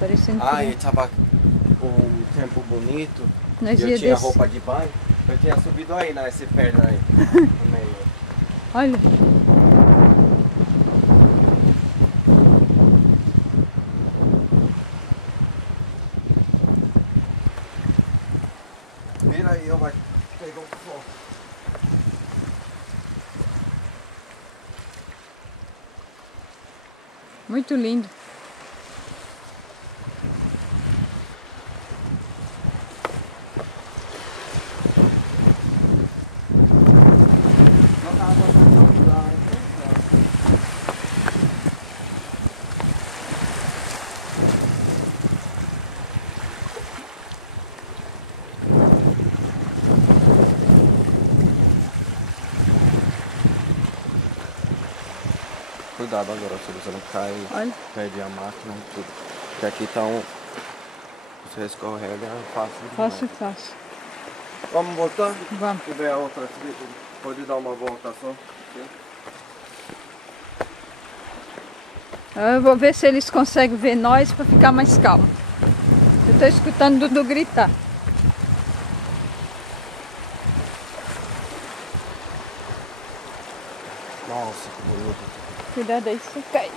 parecendo Ah, frio. e tava com um tempo bonito. Nós Eu ia tinha descer. roupa de banho. Eu tinha subido aí nesse perna aí. No meio. Olha. Vira aí, eu vai pegar o sol. Muito lindo. Cuidado agora, se você não cai, Olha. perde a máquina e tudo. Porque aqui tá um... Você escorrega, é fácil. Fácil, fácil. Vamos voltar? Vamos. Se tiver a outra, pode dar uma volta só. Eu vou ver se eles conseguem ver nós para ficar mais calmo. Eu tô escutando o Dudu gritar. Nossa, que bonito. Cuidado aí se cai.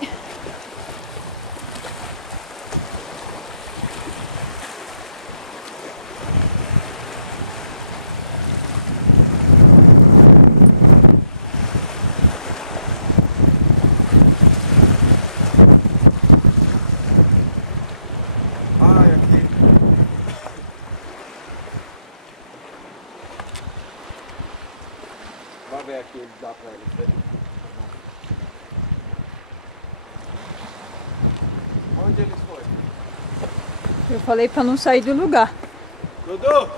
Ai, aqui. Vai ver aqui, dá pra ele ver. Onde eles foram? Eu falei para não sair do lugar. Dudu!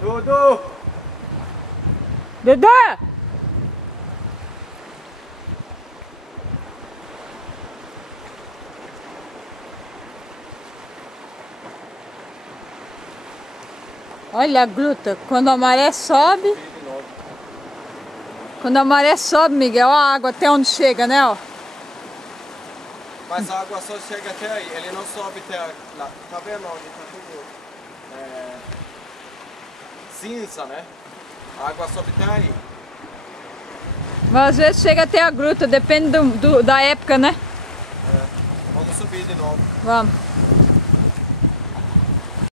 Dudu! Dudu! Olha a gruta, quando a maré sobe. Quando a maré sobe, Miguel, a água até onde chega, né? Ó. Mas a água só chega até aí, ele não sobe até lá. Tá vendo onde tá tudo cinza, né? A água sobe até aí. Mas às vezes chega até a gruta, depende da época, né? Vamos subir de novo. Vamos.